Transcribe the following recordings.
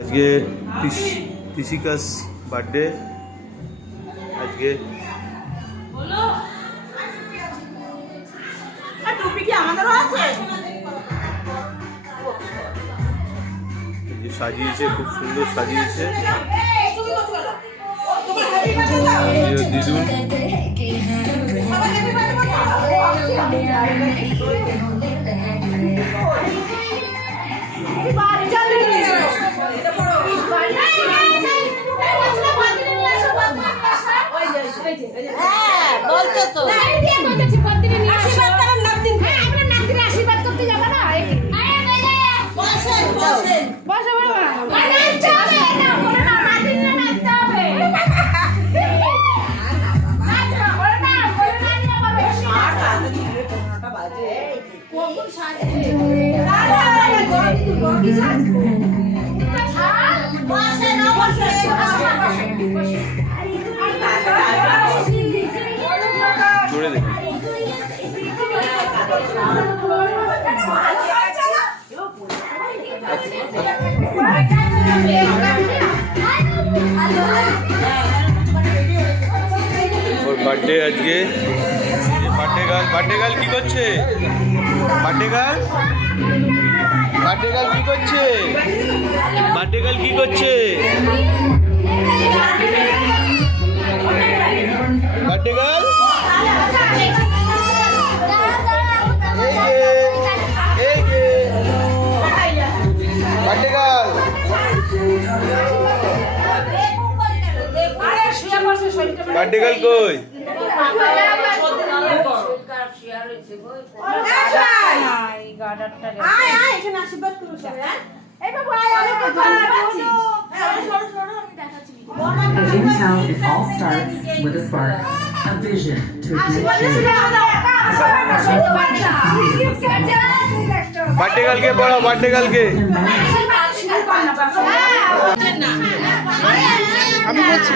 আজকে তিশিকাস বার্থডে। আজকে সাজিয়েছে, খুব সুন্দর সাজিয়েছে দিদুন। বলছো তো আশীর্বাদ করতে যাবো না। জোরে দেখি ওর বার্থডে আজকে। বার্থডে গার্ল কি করছে? বার্থডে গার্ল কি করছে? বার্থডে গার্ল কি করছে? Birthday girl birthday girl birthday girl কই? Here's how it all starts with a spark, a vision to birthday girl কে বলো, বার্থডে গার্ল কে? আমি বলছি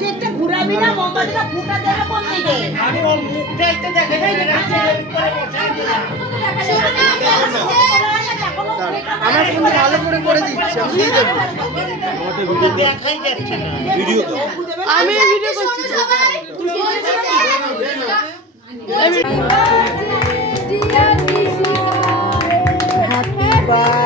কেকটা ঘুরাবি না, মোমবাতিটা ফুটা দেবে কোন দিকে? আমি ওর মুখটা একটু দেখে যাই যে কাছে করে বসাই দিলাম। আমার ফোনে ভালো করে দিচ্ছি, আমি দিয়ে দেবো। দেখাই যাচ্ছে না ভিডিও তো আমি ভিডিও করছি তো। হ্যাপি